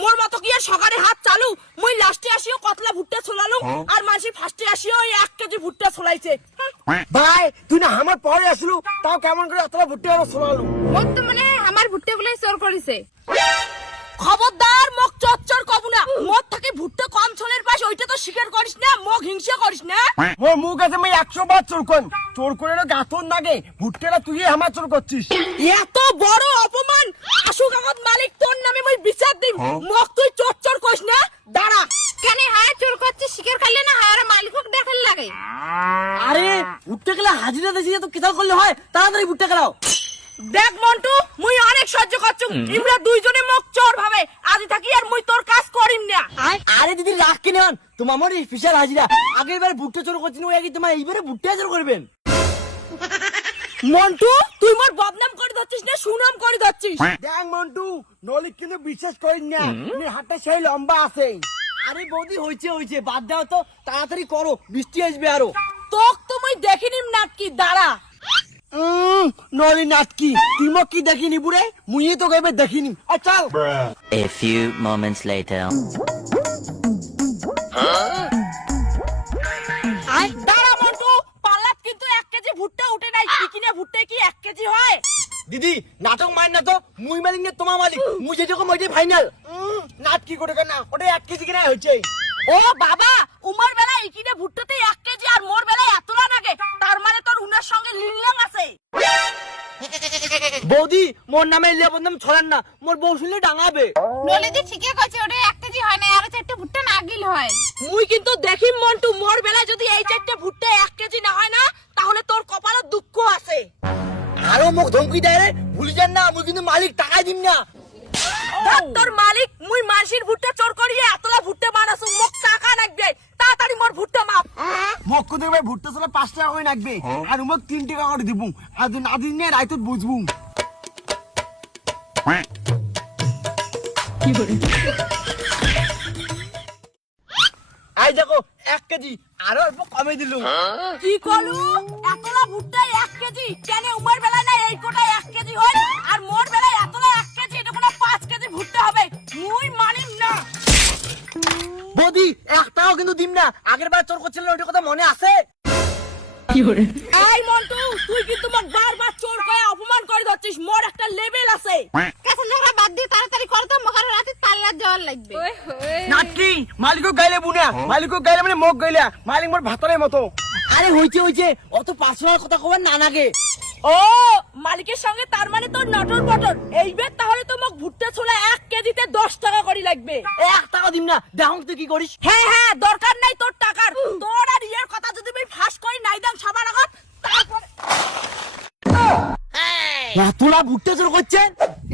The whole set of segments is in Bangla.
মোর মতো কি আর সকালে হাত চালু মুই লাস্টে আসিও কতলা ভুট্টা ছোলালু আর মাসি ফার্স্টে আসিও 1 কেজি ভুট্টা ছোলাইছে। ভাই তুই না আমার পরে আসলু তাও কেমন করে এতটা ভুট্টা আর ছোলালু? মোর তো মানে আমার ভুট্টাগুলো চোর করেছে। খবরদার মক চচ্চর কবু না, মোর থেকে ভুট্টা কম ছোলের পাশ ওইটা তো স্বীকার করিস না, মক হিংসা করিস না। মোর মুখ আছে মই 100 বার চোর কোন চোর করে গাথন নাগে ভুট্টাটা তুই আমার চোর করছিস। এত বড় অপমান আশু কাগজ মালিক তোর নামে মই বিচার দিম, মক তুই চচ্চর করিস না। দাঁড়া কেন হায় চোর করছিস স্বীকার করলে না হায় আর মালিকক দেখার লাগে। আরে ভুট্টা গেলা হাজিরা দিছি তো কিতাল করলে হয়, তাড়াতাড়ি ভুট্টা গেলাও। দেখ মন্টু মুই অনেক সহ্য করছুম, ইমরা দুইজনে মক চোর ভাবে আজি থাকি আর মুই তোর কাজ করিম না। আরে দিদি রাখ কিনে আন তোমার আমার স্পেশাল হাজিরা, আগের বার ভুট্টা চোর করছিস ওই আগে তোমার এইবারে ভুট্টা চোর করবেন। মন্টু তুই মোর বদনাম করে দিচ্ছিস না সুনাম করে দিচ্ছিস? দেখ মন্টু নলিক কিন্তু বিশ্বাস করিস না, তুমি হাতটা সেই লম্বা আছে। আরে বৌদি হইছে হইছে বাদ দাও তো, তাড়াতাড়ি করো বৃষ্টি আসবে আরো। তোক তো মুই দেখিনিম নাটকি, দাঁড়া। নলি নাটকি তুই মক কি দেখিনি বুড়ে, মুইয়ে তো কইবে দেখিনি। চল। A few moments later. দাঁড়া মন্টু, পাল্লাত কিন্তু 1 কেজি ভুট্টা উঠে নাই, কিনে ভুট্টা কি 1 কেজি হয়? দিদি নাটক মার না তো, মুই মালিক না তোমার মালিক, মুই যেরকম ওইটাই ফাইনাল। নাটকি করে না ওটা 1 কেজি কিনা হয়েছে। ও বাবা উমার বেলায় কিনে ভুট্টাতে 1 কেজি আর মোর বেলায় এতলা লাগে, তার মানে তোর উনার সঙ্গে লিংলাং আছে। বৌদি মোর নামে ইলিয়া বদনাম ছড়ান না, মোর বউ শুনলে ডাঙাবে। নলিদি ঠিকই কইছে ওটা 1 কেজি হয় না, আরো 4টা ভুট্টা না গিল হয়। মুই কিন্তু দেখিম মন্টু, মোর বেলায় যদি এই 4টা ভুট্টা 1 কেজি না হয় না তাহলে তোর কপালে দুঃখ আছে। আরো মুখ ধমকি দেয় রে, ভুলি যান না মুই কিন্তু মালিক টাকা দিম না। তোর মালিক মুই মানসির ভুট্টা চোর করিয়ে এতলা ভুট্টা বানাসু, মোক টাকা লাগবে, তাড়াতাড়ি মোর ভুট্টা মাপ। মক কো দেখবে ভুট্টা চলে 5 টাকা করে লাগবে আর মুখ 3 টাকা করে দিব, আর না দিন নে রাইতত বুঝবু। আই দেখো 1 কেজি আরো অল্প কমে দিলু। কি কলু এতলা ভুট্টা 1 কেজি কেন উমার বেলায় না এই কোটা 1 কেজি হয় আর মোর বেলায় এতলা 1 কেজি, এটা কোনা 5 কেজি ভুট্টা হবে, মুই মানিম না। বৌদি 1 টাকাও কিন্তু দিম না, আগের বার চোর করছিলেন ওইটা কথা মনে আছে? এই মন্টু তুই কিন্তু মোক বারবার চোর কয়ে অপমান করে দিচ্ছিস, মোর একটা লেভেল আছে। কাছে নোংরা বাদ দিয়ে তাড়াতাড়ি করো তো, মকার রাতে পাল্লা যাওয়ার লাগবে। নাটকি মালিকও গাইলে বুনা, মালিকও গাইলে মানে মোক গাইলা, মালিক মোর ভাতরের মতো। আরে হইছে হইছে অত পার্সোনাল কথা কবার না নাগে। ও মালিকের সঙ্গে তার মানে তোর নটর বটর, এইবার তাহলে তো মোক ভুট্টা ছোলা 1 কেজিতে 10 টাকা করে লাগবে। 1 টাকা দিম না, দেখুন তুই কি করিস। হ্যাঁ হ্যাঁ দরকার নাই তোর টাকার, তোর আর ইয়ের কথা যদি আমি ফাঁস করি নাই দাম সবার আগত তারপরে। তোরা ভুট্টা চোর করছেন,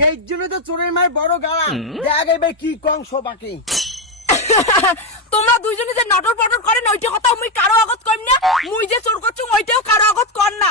এই জন্য তো চোরের মায়ের বড় গালা। দেখ এবার কি কংস বাকি। তোমরা দুইজনে যে নটর পটর করেন ওইটা কথা মুই কারো আগত কইম না, মুই যে চোর করছুম ওইটাও কারো আগত কর না।